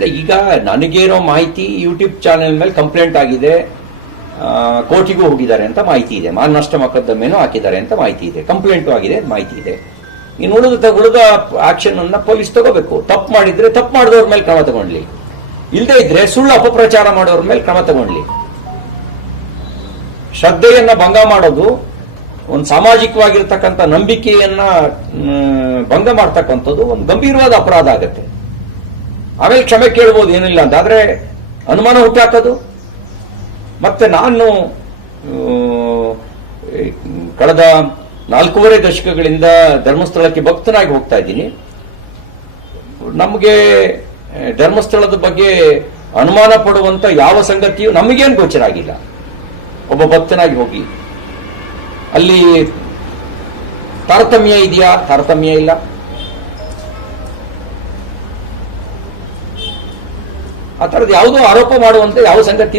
ಅಲ್ಲ ಈಗ ನನಗೇನೋ ಮಾಹಿತಿ ಯೂಟ್ಯೂಬ್ ಚಾನೆಲ್ ಮೇಲೆ ಕಂಪ್ಲೇಂಟ್ ಆಗಿದೆ ಕೋರ್ಟಿಗೂ ಹೋಗಿದ್ದಾರೆ ಅಂತ ಮಾಹಿತಿ ಇದೆ. ಮಾನನಷ್ಟ ಮೊಕದ್ದಮೆನೂ ಹಾಕಿದ್ದಾರೆ ಅಂತ ಮಾಹಿತಿ ಇದೆ. ಕಂಪ್ಲೇಂಟು ಆಗಿದೆ ಮಾಹಿತಿ ಇದೆ. ಇನ್ನು ಉಳಿದ ಆಕ್ಷನ್ ಅನ್ನ ಪೊಲೀಸ್ ತಗೋಬೇಕು. ತಪ್ಪು ಮಾಡಿದ್ರೆ ತಪ್ಪು ಮಾಡಿದವ್ರ ಮೇಲೆ ಕ್ರಮ ತಗೊಂಡ್ಲಿ. ಇಲ್ಲದೆ ಇದ್ರೆ ಸುಳ್ಳು ಅಪಪ್ರಚಾರ ಮಾಡೋರ ಮೇಲೆ ಕ್ರಮ ತಗೊಂಡ್ಲಿ. ಶ್ರದ್ಧೆಯನ್ನ ಭಂಗ ಮಾಡೋದು, ಒಂದು ಸಾಮಾಜಿಕವಾಗಿರ್ತಕ್ಕಂಥ ನಂಬಿಕೆಯನ್ನ ಭಂಗ ಮಾಡ್ತಕ್ಕಂಥದ್ದು ಒಂದು ಗಂಭೀರವಾದ ಅಪರಾಧ ಆಗತ್ತೆ. ಆಮೇಲೆ ಕ್ಷಮೆ ಕೇಳ್ಬೋದು, ಏನಿಲ್ಲ ಅಂತ. ಆದರೆ ಅನುಮಾನ ಹುಟ್ಟಾಕೋದು ಮತ್ತೆ ನಾನು ಕಳೆದ ನಾಲ್ಕೂವರೆ ದಶಕಗಳಿಂದ ಧರ್ಮಸ್ಥಳಕ್ಕೆ ಭಕ್ತನಾಗಿ ಹೋಗ್ತಾ ಇದ್ದೀನಿ. ನಮಗೆ ಧರ್ಮಸ್ಥಳದ ಬಗ್ಗೆ ಅನುಮಾನ ಪಡುವಂಥ ಯಾವ ಸಂಗತಿಯು ನಮಗೇನು ಗೋಚರ ಆಗಿಲ್ಲ ಒಬ್ಬ ಭಕ್ತನಾಗಿ ಹೋಗಿ. ಅಲ್ಲಿ ತಾರತಮ್ಯ ಇದೆಯಾ? ತಾರತಮ್ಯ ಇಲ್ಲ. ಆ ಥರದ್ದು ಯಾವುದೋ ಆರೋಪ ಮಾಡುವಂತ ಯಾವ ಸಂಗತಿ